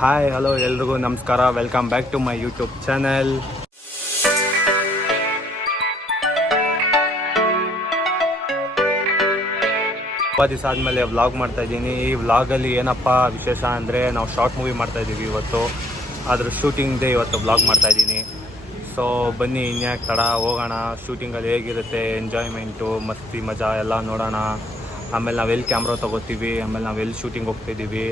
Hi hello ಎಲ್ರಿಗೂ ನಮಸ್ಕಾರ. Welcome back to my YouTube channel. ತುಂಬ ದಿವಸ ಆದಮೇಲೆ ವ್ಲಾಗ್ ಮಾಡ್ತಾ ಇದ್ದೀನಿ. ಈ ವ್ಲಾಗಲ್ಲಿ ಏನಪ್ಪ ವಿಶೇಷ ಅಂದರೆ ನಾವು ಶಾರ್ಟ್ ಮೂವಿ ಮಾಡ್ತಾ ಇದ್ದೀವಿ ಇವತ್ತು. ಅದ್ರ ಶೂಟಿಂಗ್ ಡೇ ಇವತ್ತು ವ್ಲಾಗ್ ಮಾಡ್ತಾ ಇದ್ದೀನಿ. ಸೊ ಬನ್ನಿ ಇನ್ಯಾಕೆ ತಡ, ಹೋಗೋಣ. ಶೂಟಿಂಗಲ್ಲಿ ಹೇಗಿರುತ್ತೆ, ಎಂಜಾಯ್ಮೆಂಟು, ಮಸ್ತಿ ಮಜಾ ಎಲ್ಲ ನೋಡೋಣ. ಆಮೇಲೆ ನಾವೆಲ್ಲಿ ಕ್ಯಾಮ್ರಾ ತೊಗೋತೀವಿ, ಆಮೇಲೆ ನಾವೆಲ್ಲಿ ಶೂಟಿಂಗ್ ಹೋಗ್ತಾಯಿದ್ದೀವಿ,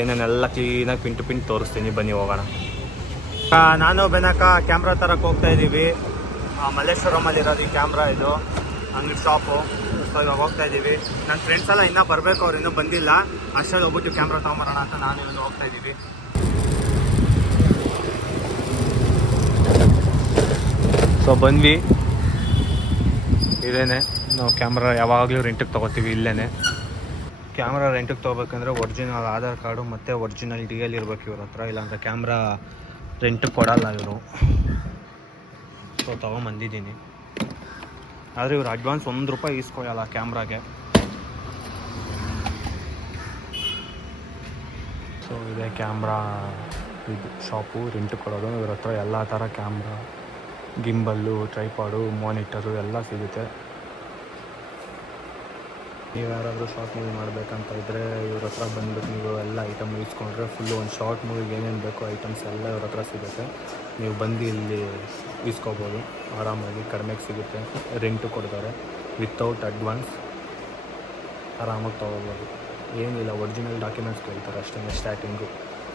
ಏನೇನೆಲ್ಲ ಕ್ಲೀನಾಗಿ ಪಿಂಟು ತೋರಿಸ್ತೀನಿ. ಬನ್ನಿ ಹೋಗೋಣ. ನಾನು ಬೆನಕ ಕ್ಯಾಮ್ರಾ ತರಕ್ಕೆ ಹೋಗ್ತಾ ಇದ್ದೀವಿ. ಮಲ್ಲೇಶ್ವರಮಲ್ಲಿರೋದು ಈ ಕ್ಯಾಮ್ರಾ, ಇದು ಅಂಗಡಿ ಶಾಪು. ಸೊ ಇವಾಗ ಹೋಗ್ತಾ ಇದ್ದೀವಿ. ನನ್ನ ಫ್ರೆಂಡ್ಸ್ ಎಲ್ಲ ಇನ್ನೂ ಬರಬೇಕು, ಅವ್ರು ಇನ್ನೂ ಬಂದಿಲ್ಲ. ಅಷ್ಟರಲ್ಲಿ ಹೋಗ್ಬಿಟ್ಟು ಕ್ಯಾಮ್ರಾ ತೊಗೊಂಬರೋಣ ಅಂತ ನಾನು ಇವಾಗ ಹೋಗ್ತಾ ಇದ್ದೀವಿ. ಸೊ ಬಂದ್ವಿ. ಇದೇನೆ ನಾವು ಕ್ಯಾಮ್ರಾ ಯಾವಾಗಲೂ ರೆಂಟಿಗೆ ತೊಗೋತೀವಿ. ಇಲ್ಲೇ ಕ್ಯಾಮ್ರಾ ರೆಂಟಿಗೆ ತೊಗೋಬೇಕಂದ್ರೆ ಒರಿಜಿನಲ್ ಆಧಾರ್ ಕಾರ್ಡು ಮತ್ತು ಒರಿಜಿನಲ್ ಡಿ ಎಲ್ ಇರಬೇಕು ಇವ್ರ ಹತ್ರ, ಇಲ್ಲಾಂದ್ರೆ ಕ್ಯಾಮ್ರಾ ರೆಂಟಿಗೆ ಕೊಡಲ್ಲ ಇವರು. ಸೊ ತೊಗೊಂಬಂದಿದ್ದೀನಿ. ಆದರೆ ಇವರು ಅಡ್ವಾನ್ಸ್ ₹1 ಈಸ್ಕೊಳ್ಳಲ್ಲ ಕ್ಯಾಮ್ರಾಗೆ. ಸೊ ಇದೇ ಕ್ಯಾಮ್ರಾ ಇದು ಶಾಪು ರೆಂಟಿಗೆ ಕೊಡೋದು. ಇವ್ರ ಹತ್ರ ಎಲ್ಲ ಥರ ಕ್ಯಾಮ್ರಾ, ಗಿಂಬಲ್ಲು, ಟ್ರೈಪಾಡು, ಮಾನಿಟರು ಎಲ್ಲ ಸಿಗುತ್ತೆ. ನೀವು ಯಾರಾದರೂ ಶಾರ್ಟ್ ಮೂವಿ ಮಾಡಬೇಕಂತ ಇದ್ದರೆ ಇವ್ರ ಹತ್ರ ಬಂದುಬಿಟ್ಟು ನೀವು ಎಲ್ಲ ಐಟಮ್ ಇಸ್ಕೊಂಡ್ರೆ ಫುಲ್ಲು ಒಂದು ಶಾರ್ಟ್ ಮೂವಿಗೆ ಏನೇನು ಬೇಕೋ ಐಟಮ್ಸ್ ಎಲ್ಲ ಇವ್ರ ಹತ್ರ ಸಿಗುತ್ತೆ. ನೀವು ಬಂದು ಇಲ್ಲಿ ಇಸ್ಕೋಬೋದು ಆರಾಮಾಗಿ, ಕಡಿಮೆಗೆ ಸಿಗುತ್ತೆ. ರೆಂಟು ಕೊಡ್ತಾರೆ, ವಿತೌಟ್ ಅಡ್ವಾನ್ಸ್ ಆರಾಮಾಗಿ ತೊಗೋಬೋದು. ಏನಿಲ್ಲ, ಒರಿಜಿನಲ್ ಡಾಕ್ಯುಮೆಂಟ್ಸ್ ಕೇಳ್ತಾರೆ ಅಷ್ಟೇ ಸ್ಟಾರ್ಟಿಂಗು.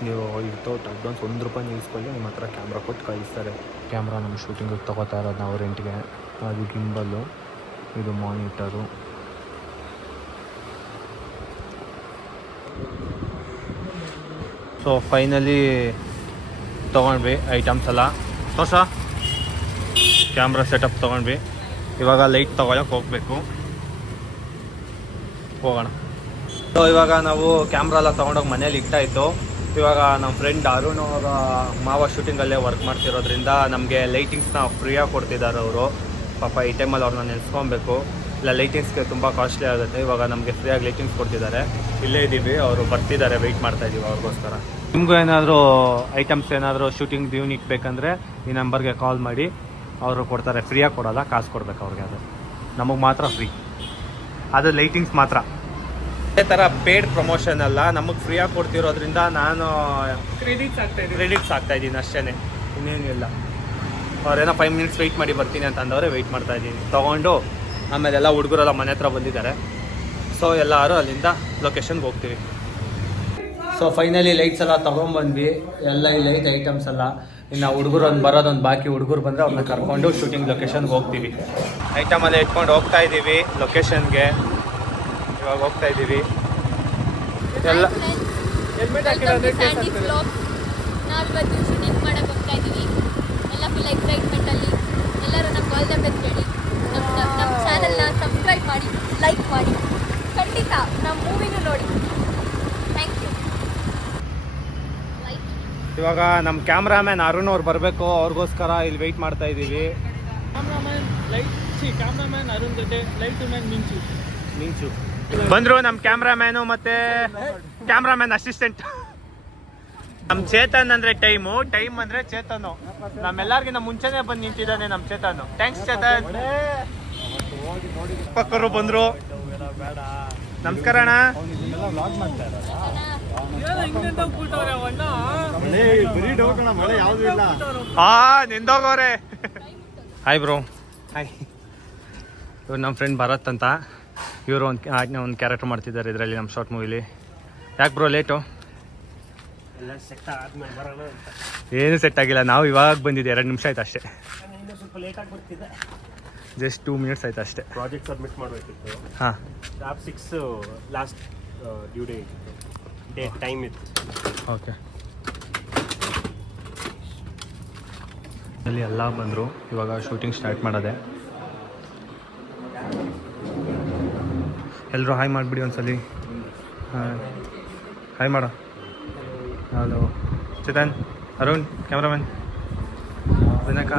ನೀವು ವಿತೌಟ್ ಅಡ್ವಾನ್ಸ್ ₹1 ಇಸ್ಕೊಳ್ಳಿ, ನಿಮ್ಮ ಹತ್ರ ಕ್ಯಾಮ್ರಾ ಕೊಟ್ಟು ಕಳಿಸ್ತಾರೆ. ಕ್ಯಾಮ್ರಾ ನಮ್ಮ ಶೂಟಿಂಗಿಗೆ ತೊಗೋತಾ ಇರೋದು ನಾವು ರೆಂಟ್ಗೆ. ಅದು ಗಿಂಬಲ್ಲು, ಇದು ಮಾನಿಟರು. ಸೊ ಫೈನಲಿ ತೊಗೊಂಡ್ವಿ ಐಟಮ್ಸ್ ಎಲ್ಲ. ಹೊಸ ಕ್ಯಾಮ್ರಾ ಸೆಟಪ್ ತೊಗೊಂಡ್ವಿ. ಇವಾಗ ಲೈಟ್ ತೊಗೊಳಕ್ಕೆ ಹೋಗಬೇಕು, ಹೋಗೋಣ. ಸೊ ಇವಾಗ ನಾವು ಕ್ಯಾಮ್ರಾ ಎಲ್ಲ ತೊಗೊಂಡೋಗಿ ಮನೇಲಿ ಇಟ್ಟಾಯಿತು. ಇವಾಗ ನಮ್ಮ ಫ್ರೆಂಡ್ ಅರುಣ್ ಅವರ ಮಾವ ಶೂಟಿಂಗಲ್ಲೇ ವರ್ಕ್ ಮಾಡ್ತಿರೋದ್ರಿಂದ ನಮಗೆ ಲೈಟಿಂಗ್ಸ್ನ ಫ್ರೀಯಾಗಿ ಕೊಡ್ತಿದ್ದಾರೆ ಅವರು. ಪಾಪ ಈ ಟೈಮಲ್ಲಿ ಅವ್ರನ್ನ ನೆನೆಸ್ಕೊಬೇಕು, ಇಲ್ಲ ಲೈಟಿಂಗ್ಸ್ಗೆ ತುಂಬ ಕಾಸ್ಟ್ಲಿ ಆಗುತ್ತೆ. ಇವಾಗ ನಮಗೆ ಫ್ರೀಯಾಗಿ ಲೈಟಿಂಗ್ಸ್ ಕೊಡ್ತಿದ್ದಾರೆ. ಇಲ್ಲೇ ಇದ್ದೀವಿ, ಅವರು ಬರ್ತಿದ್ದಾರೆ, ವೆಯ್ಟ್ ಮಾಡ್ತಾಯಿದ್ದೀವಿ ಅವ್ರಿಗೋಸ್ಕರ. ನಿಮಗೂ ಏನಾದರೂ ಐಟಮ್ಸ್ ಏನಾದರೂ ಶೂಟಿಂಗ್ ಯೂನಿಟ್ ಬೇಕಂದರೆ ಈ ನಂಬರ್ಗೆ ಕಾಲ್ ಮಾಡಿ, ಅವರು ಕೊಡ್ತಾರೆ. ಫ್ರೀಯಾಗಿ ಕೊಡೋಲ್ಲ, ಕಾಸು ಕೊಡಬೇಕು ಅವ್ರಿಗೆ. ಅದು ನಮಗೆ ಮಾತ್ರ ಫ್ರೀ, ಅದು ಲೈಟಿಂಗ್ಸ್ ಮಾತ್ರ. ಅದೇ ಥರ ಪೇಡ್ ಪ್ರಮೋಷನ್ ಅಲ್ಲ, ನಮಗೆ ಫ್ರೀಯಾಗಿ ಕೊಡ್ತಿರೋದ್ರಿಂದ ನಾನು ಕ್ರೆಡಿಟ್ಸ್ ಆಗ್ತಾಯಿದ್ದೀನಿ ಅಷ್ಟೇ, ಇನ್ನೇನಿಲ್ಲ. ಅವ್ರೇನೋ 5 ಮಿನಿಟ್ಸ್ ವೆಯ್ಟ್ ಮಾಡಿ ಬರ್ತೀನಿ ಅಂತ ಅಂದವ್ರೆ, ವೆಯ್ಟ್ ಮಾಡ್ತಾಯಿದ್ದೀನಿ. ತೊಗೊಂಡು ಆಮೇಲೆಲ್ಲ ಹುಡುಗರೆಲ್ಲ ಮನೆ ಹತ್ರ ಬಂದಿದ್ದಾರೆ. ಸೊ ಎಲ್ಲರೂ ಅಲ್ಲಿಂದ ಲೊಕೇಶನ್ಗೆ ಹೋಗ್ತೀವಿ. ಸೊ ಫೈನಲಿ ಲೈಟ್ಸ್ ಎಲ್ಲ ತೊಗೊಂಬಂದ್ವಿ, ಎಲ್ಲ ಈ ಲೈಟ್ ಐಟಮ್ಸ್ ಎಲ್ಲ. ಇನ್ನು ಹುಡುಗರು ಬರೋದೊಂದು ಬಾಕಿ. ಹುಡುಗರು ಬಂದರೆ ಅವ್ರನ್ನ ಕರ್ಕೊಂಡು ಶೂಟಿಂಗ್ ಲೊಕೇಶನ್ಗೆ ಹೋಗ್ತೀವಿ. ಐಟಮೆಲ್ಲ ಇಟ್ಕೊಂಡು ಹೋಗ್ತಾ ಇದ್ದೀವಿ ಲೊಕೇಶನ್ಗೆ. ಇವಾಗ ಹೋಗ್ತಾ ಇದ್ದೀವಿ. ಎಲ್ಲ ಹೆಲ್ಮೆಟ್ ಹಾಕಿರೋದು ನಾವು ಇವತ್ತು ಶೂಟಿಂಗ್ ಮಾಡಕ್ಕೆ ಹೋಗ್ತಾ ಇದ್ದೀವಿ. ಎಲ್ಲ ಫುಲ್ ಎಕ್ಸೈಟ್ಮೆಂಟಲ್ಲಿ. ಎಲ್ಲರೂ ನಮ್ಮ ಆಲ್ ದ ಬೆಸ್ಟ್ ಹೇಳಿ, ನಮ್ಮ ಚಾನಲ್ನ ಸಬ್ಸ್ಕ್ರೈಬ್ ಮಾಡಿ, ಲೈಕ್ ಮಾಡಿ, ಖಂಡಿತ ನಮ್ಮ ಮೂವಿನೂ ನೋಡಿ. Thank you. ಇವಾಗ ನಮ್ಮ ಕ್ಯಾಮ್ರಾಮ್ಯಾನ್ ಅರುಣ್ ಅವ್ರು ಬರಬೇಕು, ಅವ್ರಿಗೋಸ್ಕರ ಇಲ್ಲಿ ವೆಯ್ಟ್ ಮಾಡ್ತಾ ಇದ್ದೀವಿ. ಕ್ಯಾಮ್ರಾಮ್ಯಾನ್ ಅರುಣ್ ಜೊತೆ ಲೈಟ್ ಮ್ಯಾನ್ ಮಿಂಚು ಬಂದರು. ನಮ್ಮ ಕ್ಯಾಮ್ರಾಮ್ಯಾನು ಮತ್ತು ಕ್ಯಾಮ್ರಾಮ್ಯಾನ್ ಅಸಿಸ್ಟೆಂಟ್ ನಮ್ಮ ಚೇತನ್ ಅಂದರೆ ಟೈಮ್ ಅಂದರೆ ಚೇತನು. ನಮ್ಮೆಲ್ಲರಿಗಿಂತ ಮುಂಚೆನೇ ಬಂದು ನಿಂತಿದ್ದಾನೆ ನಮ್ಮ ಚೇತನು. ಥ್ಯಾಂಕ್ಸ್ ಚೇತನ್. ಪಕ್ಕರು ಬಂದರು. ನಮಸ್ಕಾರ ಅಣ್ಣ. ನಿಂದೋಗವ್ರೆ. Hi bro. ಹಾಯ್. ಇವ್ರು ನಮ್ಮ ಫ್ರೆಂಡ್ ಭರತ್ ಅಂತ. ಇವರು ಒಂದು ಕ್ಯಾರೆಕ್ಟರ್ ಮಾಡ್ತಿದ್ದಾರೆ ಇದರಲ್ಲಿ, ನಮ್ಮ ಶಾರ್ಟ್ ಮೂವಿಲಿ. ಯಾಕೆ ಬ್ರೋ ಲೇಟು? ಏನು ಸೆಟ್ ಆಗಿಲ್ಲ, ನಾವು ಇವಾಗ ಬಂದಿದ್ದೆ. 2 ನಿಮಿಷ ಆಯ್ತು ಅಷ್ಟೇ, ಜಸ್ಟ್ 2 ಮಿನಿಟ್ಸ್ ಆಯ್ತು ಅಷ್ಟೇ. ಪ್ರಾಜೆಕ್ಟ್ ಸಬ್ಮಿಟ್ ಮಾಡಬೇಕಿತ್ತು. ಹಾಂ, 6 ಲಾಸ್ಟ್ ಡ್ಯೂ ಡೇಟ್ ಟೈಮ್ ಇತ್ತು. ಓಕೆ. ಅಲ್ಲಿ ಎಲ್ಲ ಬಂದರು. ಇವಾಗ ಶೂಟಿಂಗ್ ಸ್ಟಾರ್ಟ್ ಮಾಡೋದೆ. ಎಲ್ಲರೂ ಹಾಯ್ ಮಾಡಿಬಿಡಿ ಒಂದ್ಸಲಿ. ಹಾಯ್ ಮಾಡೋ. Hello Chetan, Arun cameraman, Vinayaka.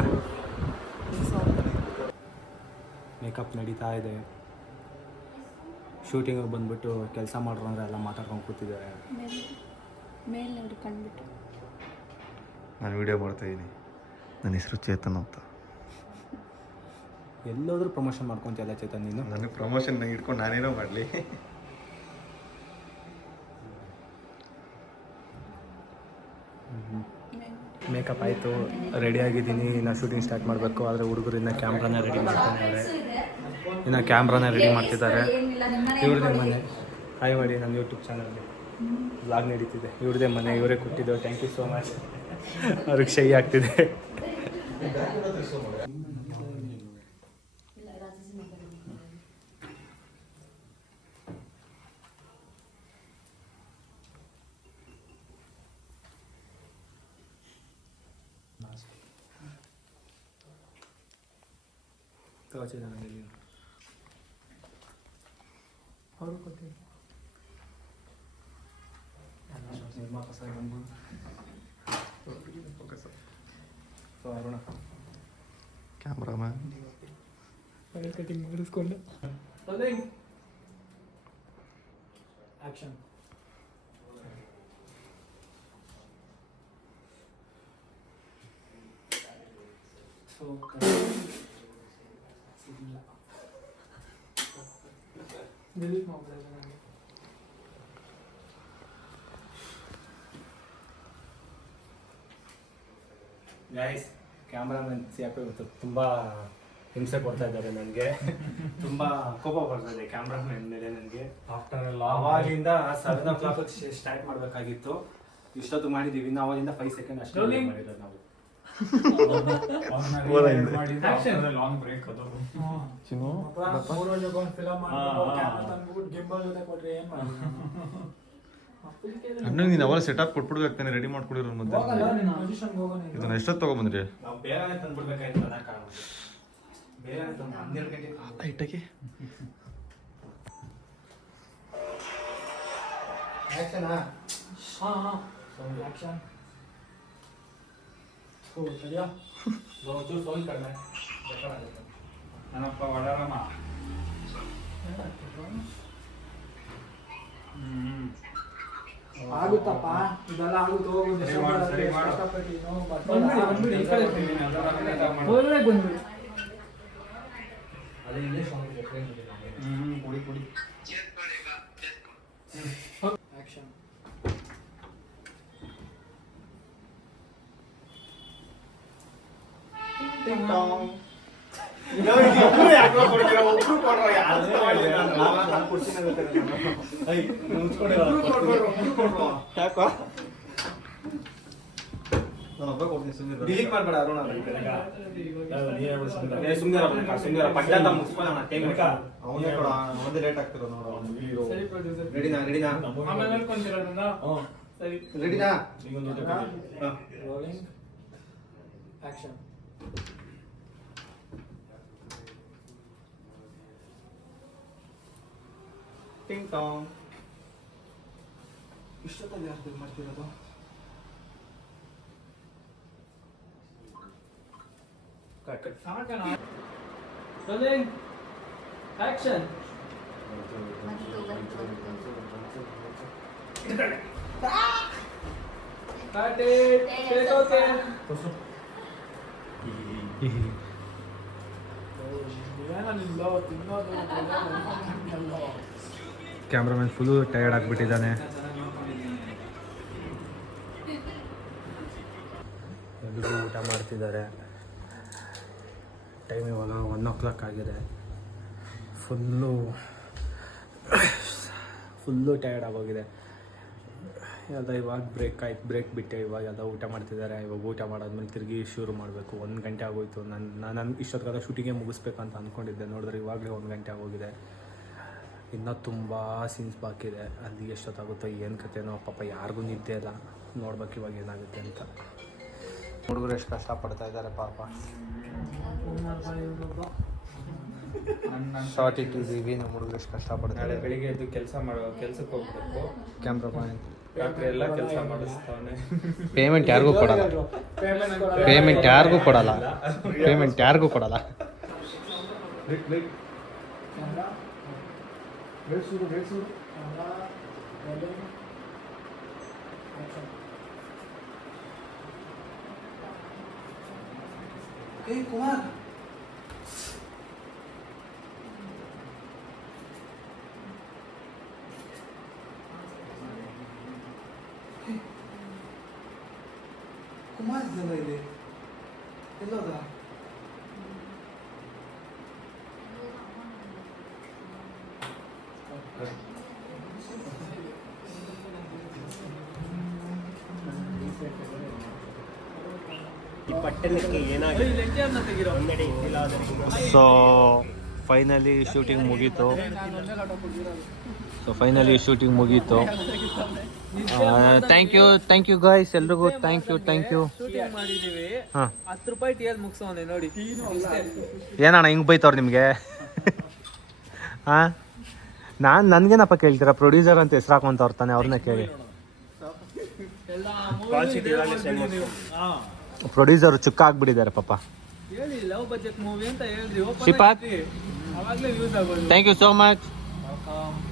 Makeup ನಡೀತಾ ಇದೆ. ಶೂಟಿಂಗಿಗೆ ಬಂದುಬಿಟ್ಟು ಕೆಲಸ ಮಾಡ್ರು ಅಂದರೆ ಎಲ್ಲ ಮಾತಾಡ್ಕೊಂಡು ಕೂತಿದ್ದಾರೆ. ಮೇಲೆ ನೋಡಿ ಕಂಡ್ಬಿಟ್ಟು. ನಾನು ವಿಡಿಯೋ ಮಾಡ್ತಾಯಿದ್ದೀನಿ. ನನ್ನ ಹೆಸರು ಚೇತನ್ ಅಂತ. ಎಲ್ಲೋದ್ರೂ ಪ್ರಮೋಷನ್ ಮಾಡ್ಕೊತೀಯಲ್ಲ ಚೇತನ್ ನೀನು. ನನಗೆ ಪ್ರಮೋಷನ್ ಇಟ್ಕೊಂಡು ನಾನೇನೋ ಮಾಡಲಿ. ಮೇಕಪ್ ಆಯಿತು, ರೆಡಿಯಾಗಿದ್ದೀನಿ. ಇನ್ನು ಶೂಟಿಂಗ್ ಸ್ಟಾರ್ಟ್ ಮಾಡಬೇಕು. ಆದರೆ ಹುಡುಗರು ಇನ್ನು ಕ್ಯಾಮ್ರಾನ ರೆಡಿ ಮಾಡ್ತಾನೆ. ಇನ್ನು ಕ್ಯಾಮ್ರಾನ ರೆಡಿ ಮಾಡ್ತಿದ್ದಾರೆ. ಇವ್ರದೇ ಮನೆ. ಹಾಯ್ ಮಾಡಿ ನಮ್ಮ ಯೂಟ್ಯೂಬ್ ಚಾನಲ್ಗೆ ವ್ಲಾಗ್ ನಡೀತಿದೆ. ಇವ್ರದೇ ಮನೆ, ಇವರೇ ಕೊಟ್ಟಿದ್ದು. Thank you so much. ಅವ್ರಿಗೆ ಶೈ ಆಗ್ತಿದೆ. ಕ್ಯಾಮ್ರಾಮ್ಯಾನ್ ಕಟಿಂಗ್ ಮಾಡಿಸ್ಕೊಂಡು ಆಕ್ಷನ್. ಗೈಸ್, ಕ್ಯಾಮ್ರಾಮನ್ ಸಿಯಾಪೆ ಇವತ್ತು ತುಂಬ ಹಿಂಸೆ ಕೊಡ್ತಾ ಇದ್ದಾರೆ ನನಗೆ. ತುಂಬ ಕೋಪ ಬರ್ತಾ ಕ್ಯಾಮ್ರಾಮನ್ ಮೇಲೆ ನನಗೆ. ಅವಾಗಿಂದ 7 o'clock ಸ್ಟಾರ್ಟ್ ಮಾಡಬೇಕಾಗಿತ್ತು. ಇಷ್ಟೊತ್ತು ಮಾಡಿದ್ದೀವಿ. ಇನ್ನು ಅವಾಗಿಂದ 5 seconds ಅಷ್ಟೇ ಮಾಡಿರೋದು ನಾವು. ಅಣ್ಣ ನೀನು ಅವಾಗ ಸೆಟಪ್ ಕೊಟ್ಬಿಡ್ಬೇಕಾಗ್ತಾನೆ, ರೆಡಿ ಮಾಡ್ಕೊಡಿರೋ ಮುಂದೆ. ಇದನ್ನ ಎಷ್ಟೊತ್ತು ತೊಗೊಂಬಂದ್ರಿ? ನಾವು ಬೇಗನೆ ತಂದ್ಬಿಡ್ಬೇಕಾಯ್ತು. ಬೇಗನೆ ತಂದು 12 ಗಂಟೆ ಐಟಕ್ಕೆ ನನಪ್ಪ ಒಳರಮ್ಮ. ಆಗುತ್ತಪ್ಪ, ಇದೆಲ್ಲ ಆಗುತ್ತೆ. ಕುಡಿ ಕುಡಿ. ಆಕ್ಷನ್. ಡಿಲೀಟ್ ಮಾಡ್ಬೇಡ ಅರುಣ. ಸುಂದರ ಪಡ್ಡ ಮುಗಿಸ್ಕೊಳ್ಳೋಣ. ಅವನೇ ಕೊಡ, ಅವನೇ ಲೇಟ್ ಆಗ್ತಿರೋ ನೋಡು. ರೆಡಿನಾ? ಆಮೇಲೆ ಹೇಳ್ಕೊಂತೀರ ನನ್ನ. ಸರಿ, ರೆಡಿನಾ? Rolling action. ಟಿಂಗ್ ಟಾಂಗ್. ಇಷ್ಟೊತ್ತಲ್ಲಿ ಯಾರು ಮಾಡ್ತಿರೋದು? ಸಾಕಣ. Rolling action. Cut it. Take okay. Cameraman full tired ಆಗಿಬಿಟ್ಟಿದ್ದಾನೆ. ಎಲ್ಲರೂ ಊಟ ಮಾಡ್ತಿದ್ದಾರೆ. ಟೈಮ್ ಇವಾಗ 1 o'clock ಆಗಿದೆ. ಫುಲ್ಲು ಟಯರ್ಡ್ ಆಗೋಗಿದೆ. ಎಲ್ಲ ಇವಾಗ ಬ್ರೇಕ್ ಬಿಟ್ಟೆ. ಇವಾಗ ಎಲ್ಲ ಊಟ ಮಾಡ್ತಿದ್ದಾರೆ. ಇವಾಗ ಊಟ ಮಾಡಾದ್ಮೇಲೆ ತಿರುಗಿ ಶುರು ಮಾಡಬೇಕು. 1 ಗಂಟೆ ಆಗೋಯ್ತು. ನಾನು ಇಷ್ಟೊತ್ತಿಗೆಲ್ಲ ಶೂಟಿಂಗೇ ಮುಗಿಸ್ಬೇಕು ಅಂತ ಅಂದ್ಕೊಂಡಿದ್ದೆ. ನೋಡಿದ್ರೆ ಇವಾಗಲೇ 1 ಗಂಟೆ ಆಗೋಗಿದೆ. ಇನ್ನೂ ತುಂಬ ಸೀನ್ಸ್ ಬಾಕಿ ಇದೆ. ಅಲ್ಲಿ ಎಷ್ಟೊತ್ತಾಗುತ್ತೋ ಏನು ಕಥೆನೋ. ಪಾಪ ಯಾರಿಗೂ ನಿದ್ದೆ ಇಲ್ಲ. ನೋಡ್ಬೇಕು ಇವಾಗ ಏನಾಗುತ್ತೆ ಅಂತ. ಹುಡುಗರು ಎಷ್ಟು ಕಷ್ಟಪಡ್ತಾ ಇದ್ದಾರೆ ಪಾಪ. ಶಾರ್ಟ್ ಇಟ್ಟಿದ್ದೀವಿ. ನಮ್ಮ ಹುಡುಗರು ಎಷ್ಟು ಕಷ್ಟಪಡ್ತಾರೆ. ಬೆಳಿಗ್ಗೆ ಎದ್ದು ಕೆಲ್ಸಕ್ಕೆ ಹೋಗ್ಬೇಕು. ಕ್ಯಾಮ್ರಾ ಪಾಯಿಂಟ್ ರಾತ್ರಿ ಎಲ್ಲ ಕೆಲಸ ಮಾಡಿಸ್ತಾನೆ. ಪೇಮೆಂಟ್ ಯಾರಿಗೂ ಕೊಡಲ್ಲ. ಪೇಮೆಂಟ್ ಯಾರಿಗೂ ಕೊಡಲ್ಲ. Hey, Kumar. ಕುಮಾರ್ ಇದ್ದಲ್ಲ ಇಲ್ಲಿ ಎಲ್ಲೋದ ಈ ಪಟ್ಟಣಕ್ಕೆ ಏನಾಗಿದೆ ಸೊ ಫೈನಲಿ ಶೂಟಿಂಗ್ ಮುಗೀತು ಥ್ಯಾಂಕ್ ಯು ಗೈಸ್ ಎಲ್ರಿಗೂ ಥ್ಯಾಂಕ್ ಯು ಶೂಟಿಂಗ್ ಮಾಡಿದೀವಿ ಹಾಂ 10 ರೂಪಾಯಿ ಟಿಯಲ್ ಮುಗಿಸೋನೆ ನೋಡಿ ಏನಣ್ಣ ಹಿಂಗೆ ಬೈತವ್ರು ನಿಮಗೆ ಹಾಂ ನನಗೇನಪ್ಪ ಕೇಳ್ತೀರಾ ಪ್ರೊಡ್ಯೂಸರ್ ಅಂತ ಹೆಸ್ರು ಹಾಕೊಂತವ್ರು ತಾನೆ ಅವ್ರನ್ನ ಕೇಳಿ ಪ್ರೊಡ್ಯೂಸರ್ ಚುಕ್ಕ ಆಗ್ಬಿಟ್ಟಿದ್ದಾರೆ ಪಾಪ ಹೇಳಿ ಲವ್ ಬಜೆಟ್ ಮೂವಿ ಅಂತ ಹೇಳ್ರಿ ಶ್ರೀಪಾದ್ ಅವಾಗಲೇ ಯೂಸ್ ಆಗೋದು ಥ್ಯಾಂಕ್ ಯು ಸೋ ಮಚ್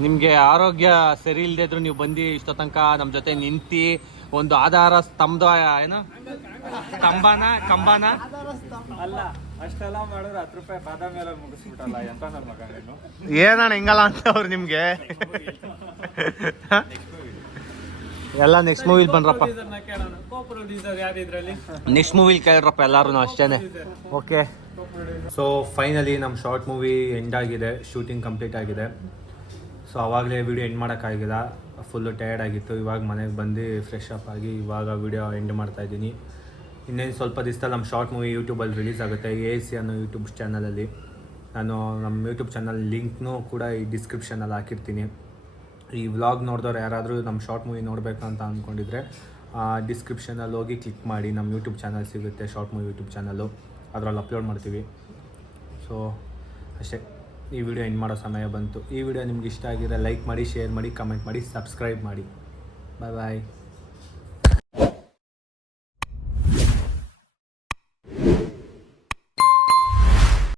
ನಿಮಗೆ ಆರೋಗ್ಯ ಸರಿ ಇಲ್ಲದೆ ಇದ್ರು ನೀವು ಬಂದು ಇಷ್ಟೋ ತನಕ ನಮ್ಮ ಜೊತೆ ನಿಂತು ಒಂದು ಆಧಾರ ಸ್ತಂಭ ಏನು ಕಂಬಾನ ಅಲ್ಲ ಅಷ್ಟೆಲ್ಲ ಮಾಡಿದ್ರೆ 10 ರೂಪಾಯಿ ಬಾದಾಮಿ ಎಲ್ಲ ಮುಗಿಸ್ಬಿಟ್ಟಲ್ಲ ಎಂತ ನನ್ನ ಮಗ ನೀನು. ಏನಣ್ಣ ಹಿಂಗಲ್ಲ ಅಂತವ್ರು ನಿಮಗೆ ಎಲ್ಲ ನೆಕ್ಸ್ಟ್ ಮೂವಿಲಿ ಬನ್ರಪ್ಪ ಕೇಳೋಣ ಕೋ ಪ್ರೊಡ್ಯೂಸರ್ ಯಾರು ಇದ್ರಲ್ಲಿ ನೆಕ್ಸ್ಟ್ ಮೂವಿಲಿ ಕೇಳ್ರಪ್ಪ ಎಲ್ಲರೂ ಅಷ್ಟೇನೆ ಓಕೆ ಸೊ ಫೈನಲಿ ನಮ್ಮ ಶಾರ್ಟ್ ಮೂವಿ ಎಂಡ್ ಆಗಿದೆ ಶೂಟಿಂಗ್ ಕಂಪ್ಲೀಟ್ ಆಗಿದೆ ಸೊ ಆವಾಗಲೇ ವಿಡಿಯೋ ಎಂಡ್ ಮಾಡೋಕ್ಕಾಗಿಲ್ಲ ಫುಲ್ಲು ಟಯರ್ಡ್ ಆಗಿತ್ತು ಇವಾಗ ಮನೆಗೆ ಬಂದು ಫ್ರೆಶ್ ಅಪ್ ಆಗಿ ಇವಾಗ ವಿಡಿಯೋ ಎಂಡ್ ಮಾಡ್ತಾಯಿದ್ದೀನಿ ಇನ್ನೇನು ಸ್ವಲ್ಪ ದಿವಸದಲ್ಲಿ ನಮ್ಮ ಶಾರ್ಟ್ ಮೂವಿ ಯೂಟ್ಯೂಬಲ್ಲಿ ರಿಲೀಸ್ ಆಗುತ್ತೆ AAC ಅನ್ನೋ ಯೂಟ್ಯೂಬ್ ಚಾನಲಲ್ಲಿ ನಾನು ನಮ್ಮ ಯೂಟ್ಯೂಬ್ ಚಾನಲ್ ಲಿಂಕ್ನೂ ಕೂಡ ಈ ಡಿಸ್ಕ್ರಿಪ್ಷನಲ್ಲಿ ಹಾಕಿರ್ತೀನಿ ಈ ವ್ಲಾಗ್ ನೋಡಿದವ್ರು ಯಾರಾದರೂ ನಮ್ಮ ಶಾರ್ಟ್ ಮೂವಿ ನೋಡಬೇಕು ಅಂತ ಅಂದ್ಕೊಂಡಿದ್ರೆ ಡಿಸ್ಕ್ರಿಪ್ಷನಲ್ಲಿ ಹೋಗಿ ಕ್ಲಿಕ್ ಮಾಡಿ ನಮ್ಮ ಯೂಟ್ಯೂಬ್ ಚಾನಲ್ ಸಿಗುತ್ತೆ ಶಾರ್ಟ್ ಮೂವಿ ಯೂಟ್ಯೂಬ್ ಚಾನಲ್ಲು ಅದರಲ್ಲಿ ಅಪ್ಲೋಡ್ ಮಾಡ್ತೀವಿ ಸೊ ಅಷ್ಟೇ ಈ ವಿಡಿಯೋ ಎಂಡ್ ಮಾಡೋ ಸಮಯ ಬಂತು ಈ ವಿಡಿಯೋ ನಿಮ್ಗೆ ಇಷ್ಟ ಆಗಿದ್ರೆ ಲೈಕ್ ಮಾಡಿ ಶೇರ್ ಮಾಡಿ ಕಮೆಂಟ್ ಮಾಡಿ ಸಬ್ಸ್ಕ್ರೈಬ್ ಮಾಡಿ ಬಾಯ್